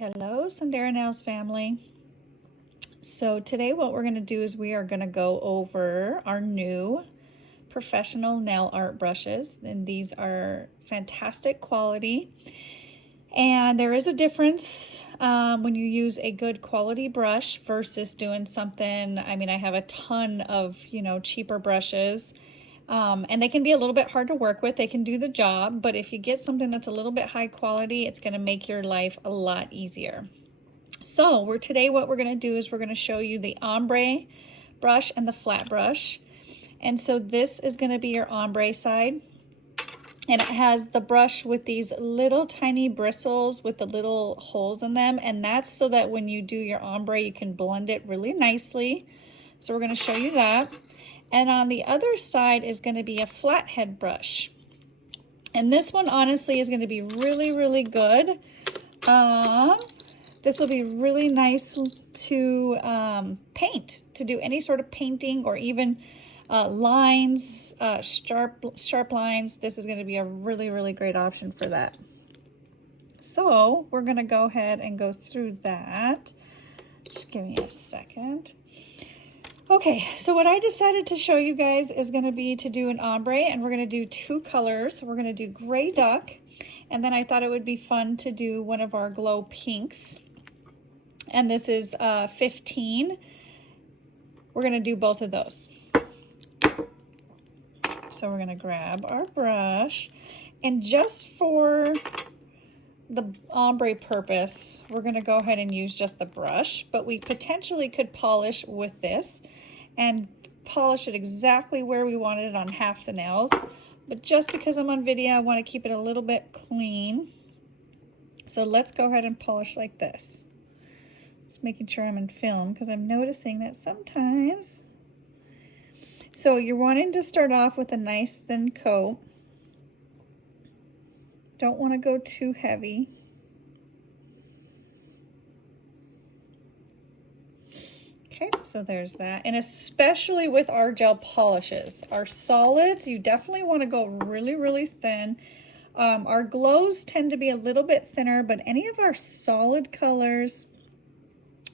Hello, Sundara Nails family. So today what we're going to do is we are going to go over our new professional nail art brushes, and these are fantastic quality. And there is a difference when you use a good quality brush versus doing something. I mean, I have a ton of, cheaper brushes. And they can be a little bit hard to work with. They can do the job, but if you get something that's a little bit high quality, it's going to make your life a lot easier. So today what we're going to do is we're going to show you the ombre brush and the flat brush. And so this is going to be your ombre side. And it has the brush with these little tiny bristles with the little holes in them. And that's so that when you do your ombre, you can blend it really nicely. So we're going to show you that. And on the other side is going to be a flathead brush. And this one honestly is going to be really, really good. This will be really nice to paint, to do any sort of painting or even lines, sharp lines. This is going to be a really, really great option for that. So we're going to go ahead and go through that. Just give me a second. Okay, so what I decided to show you guys is going to be to do an ombre, and we're going to do two colors. So we're going to do gray duck, and then I thought it would be fun to do one of our glow pinks. And this is 15. We're going to do both of those. So we're going to grab our brush, and just for the ombre purpose, we're going to go ahead and use just the brush, but we potentially could polish with this and polish it exactly where we wanted it on half the nails. But just because I'm on video, I want to keep it a little bit clean. So let's go ahead and polish like this. Just making sure I'm in film because I'm noticing that sometimes. So you're wanting to start off with a nice thin coat. Don't want to go too heavy. Okay, so there's that. And especially with our gel polishes. Our solids, you definitely want to go really, really thin. Our glows tend to be a little bit thinner, but any of our solid colors,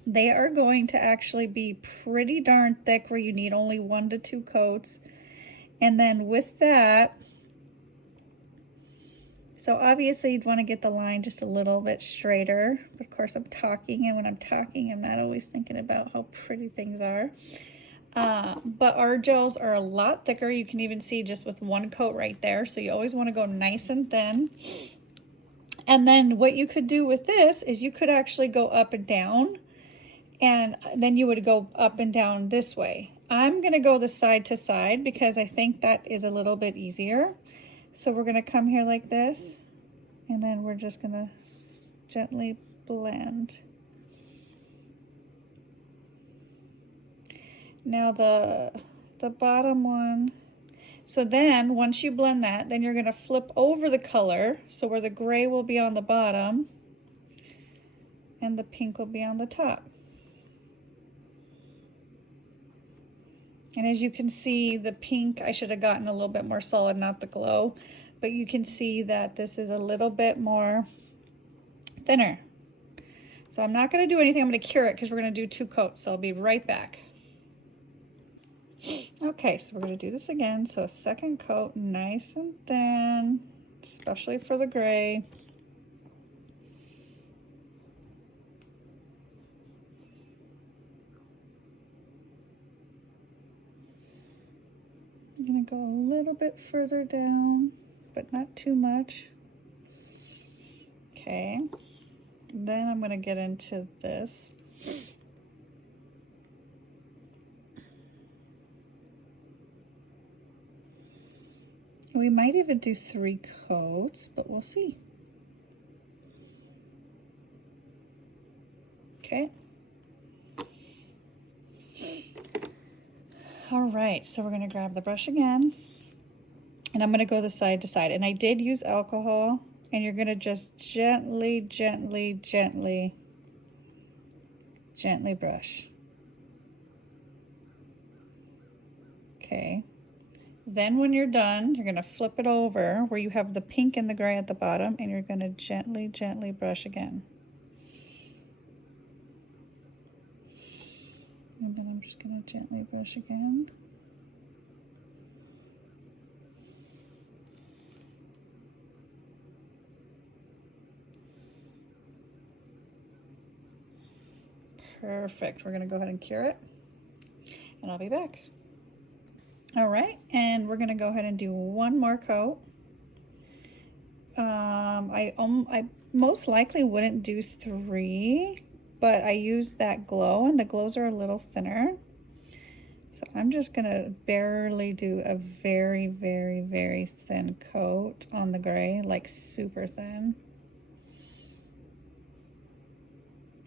they are going to actually be pretty darn thick where you need only 1 to 2 coats. And then with that, so obviously you'd want to get the line just a little bit straighter. But of course I'm talking, and when I'm talking, I'm not always thinking about how pretty things are. But our gels are a lot thicker. You can even see just with 1 coat right there. So you always want to go nice and thin. And then what you could do with this is you could actually go up and down, and then you would go up and down this way. I'm going to go the side to side because I think that is a little bit easier. So we're going to come here like this, and then we're just going to gently blend. Now the bottom one, so then once you blend that, then you're going to flip over the color, so where the gray will be on the bottom and the pink will be on the top. And as you can see, the pink, I should have gotten a little bit more solid, not the glow, but you can see that this is a little bit more thinner. So I'm not going to do anything. I'm going to cure it because we're going to do 2 coats. So I'll be right back. Okay, so we're going to do this again. So a second coat, nice and thin, especially for the gray. I'm going to go a little bit further down, but not too much. Okay, then I'm going to get into this. We might even do 3 coats, but we'll see. Okay. All right, so we're going to grab the brush again, and I'm going to go the side to side. And I did use alcohol, and you're going to just gently, gently, gently, gently brush. Okay. Then when you're done, you're going to flip it over where you have the pink and the gray at the bottom, and you're going to gently, gently brush again. And then I'm just going to gently brush again. Perfect. We're going to go ahead and cure it, and I'll be back. All right, and we're going to go ahead and do one more coat. I most likely wouldn't do 3, but I used that glow, and the glows are a little thinner. So I'm just gonna barely do a very, very, very thin coat on the gray, like super thin.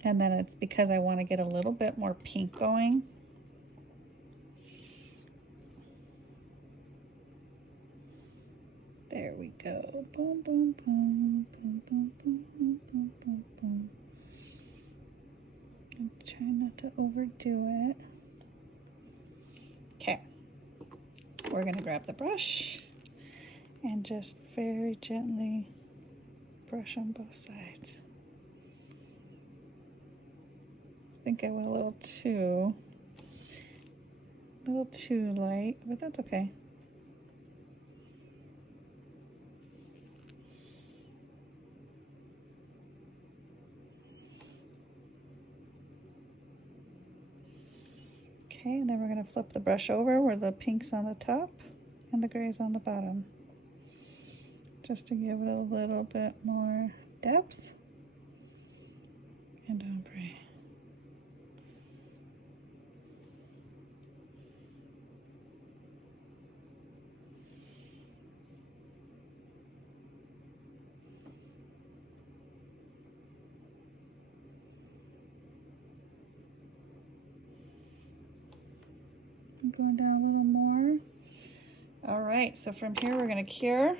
And then it's because I want to get a little bit more pink going. There we go. Boom, boom, boom, boom, boom, boom, boom, boom, boom, boom. I'm trying not to overdo it. Okay. We're gonna grab the brush and just very gently brush on both sides. I think I went a little too light, but that's okay. Okay, and then we're going to flip the brush over where the pink's on the top and the gray's on the bottom, just to give it a little bit more depth and ombre. I'm going down a little more. All right, so from here we're going to cure,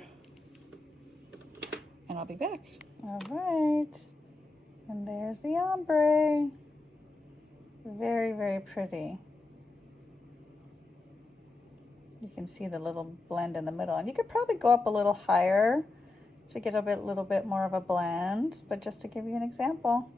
and I'll be back. All right, and there's the ombre. Very, very pretty. You can see the little blend in the middle, and you could probably go up a little higher to get a little bit more of a blend, but just to give you an example.